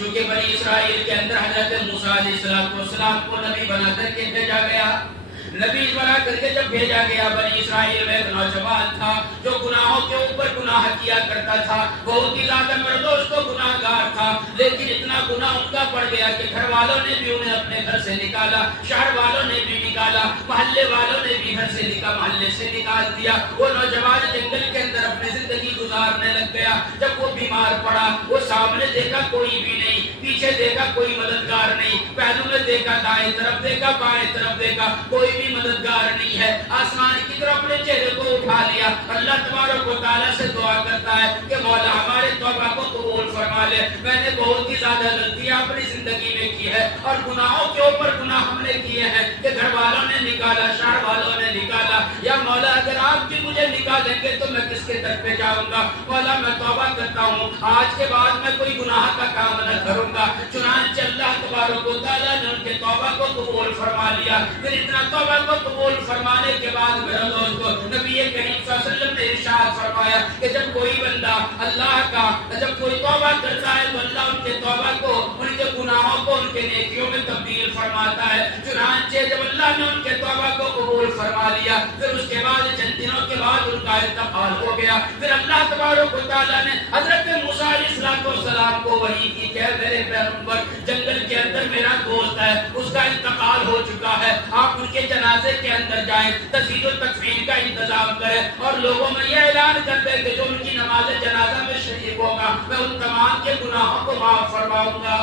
چونکہ بنی اسرائیل کے اندر حضرت موسیٰ علیہ السلام کو نبی بنا کر کے بھیجا گیا. نبی بنا کر کے جب بھیجا گیا، بنی اسرائیل میں ایک نوجوان تھا جو گناہوں کے اوپر گناہ کیا کرتا تھا، بہت ہی زیادہ مردوش تو گناہ گار تھا، لیکن اتنا گناہ ان کا بڑھ گیا کہ گھر والوں نے بھی انہیں اپنے گھر سے نکالا، شہر والوں نے بھی نکالا، محلے والوں نے بھی گھر سے محلے سے نکال دیا. وہ نوجوان جنگل کے اندر اپنی زندگی گزارنے لگ گیا. جب وہ بیمار پڑا، وہ سامنے دیکھا کوئی بھی نہیں، پیچھے دیکھا کوئی مددگار نہیں، پہلو میں دیکھا، دائیں طرف دیکھا، بائیں طرف دیکھا، کوئی بھی مددگار نہیں ہے. آسمان کی طرف اپنے چہرے کو اٹھا لیا. اللہ تبارک و تعالیٰ سے دعا کرتا ہے کہ مولا ہمارے توبہ کو قبول فرما لے. میں نے بہت ہی زیادہ غلطیاں اپنی زندگی میں کی ہے اور گناہوں کے اوپر گناہ ہم نے کیے ہیں کہ گھر والوں نے نکالا، شہر والوں نے نکالا. یا مولا اگر آپ بھی مجھے نکالیں گے تو میں کس کے در پہ جاؤں گا؟ مولا میں توبہ کرتا ہوں، آج کے بعد میں کوئی گناہ کا کام نہ کروں گا. چنانچہ اللہ تبارک و تعالیٰ نے ان کے توبہ کو قبول فرما لیا. پھر اتنا توبہ کو قبول فرمانے کے بعد میرے دوستو، نبی کریم صلی اللہ علیہ وسلم نے ارشاد فرمایا کہ جب کوئی بندہ اللہ کا جب کوئی توبہ کرتا ہے تو اللہ ان کے توبہ کو، ان کے گناہوں کو ان کے نیکیوں میں تبدیل فرماتا ہے. چنانچہ جب اللہ نے ان کے توبہ کو قبول فرما لیا، پھر اس کے بعد چند دنوں کے بعد ان کا انتقال ہو گیا. پھر اللہ تبارک و تعالیٰ نے حضرت موسیٰ علیہ السلام کو وحی کی کہ میرے پیغمبر، جنگل کے اندر میرا دوست ہے، اس کا انتقال ہو چکا ہے، آپ ان کے جنازے کے اندر جائیں، تزیید و تکفین کا انتظام کریں اور لوگوں میں یہ اعلان کر دیں کہ جو ان کی نماز جنازہ میں شریک ہوگا میں ان تمام کے گناہوں کو معاف فرماؤں گا.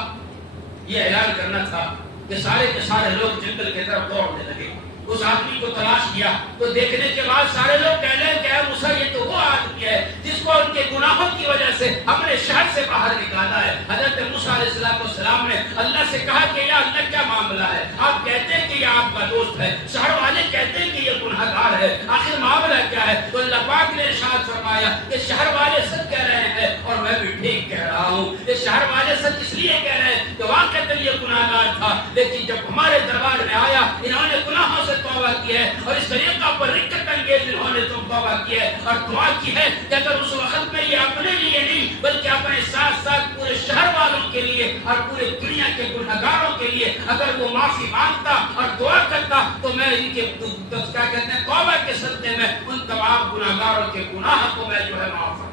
یہ اعلان کرنا تھا کہ سارے کے سارے لوگ جنگل کی طرف دوڑنے لگے. اس آدمی کو تلاش کیا تو دیکھنے کے بعد سارے لوگ کہنے لگے کہ اے موسیٰ، یہ تو وہ آدمی ہے جس کو ان کے گناہوں کی وجہ سے ہم نے شہر سے باہر نکالا ہے. حضرت موسیٰ علیہ السلام نے اللہ سے کہا کہ یا اللہ کیا معاملہ ہے؟ آپ کہتے ہیں کہ یہ آپ کا دوست ہے، شہر والے کہتے ہیں کہ یہ گنہگار ہے، آخر معاملہ کیا ہے؟ تو اللہ پاک نے ارشاد فرمایا کہ شہر والے سچ کہہ رہے ہیں اور میں بھی ٹھیک کہہ رہا ہوں. یہ شہر والے سچ اس لیے کہہ رہے ہیں کہ واقعتاً یہ گنہگار تھا، لیکن جب ہمارے دربار میں آیا انہوں نے گناہوں سے توبہ کی ہے اور اس طریقہ پر رکت انگیز انہوں نے توبہ کی ہے اور دعا کی ہے کہ اگر اس وقت میں یہ اپنے لیے نہیں بلکہ اپنے ساتھ ساتھ پورے شہر والوں کے لیے اور پورے دنیا کے گنہگاروں کے لیے اگر وہ معافی مانگتا اور دعا کرتا تو میں ان کے کیا کہتے ہیں توبہ کے صدقے میں ان تمام گنہگاروں کے گناہ کو میں جو ہے معاف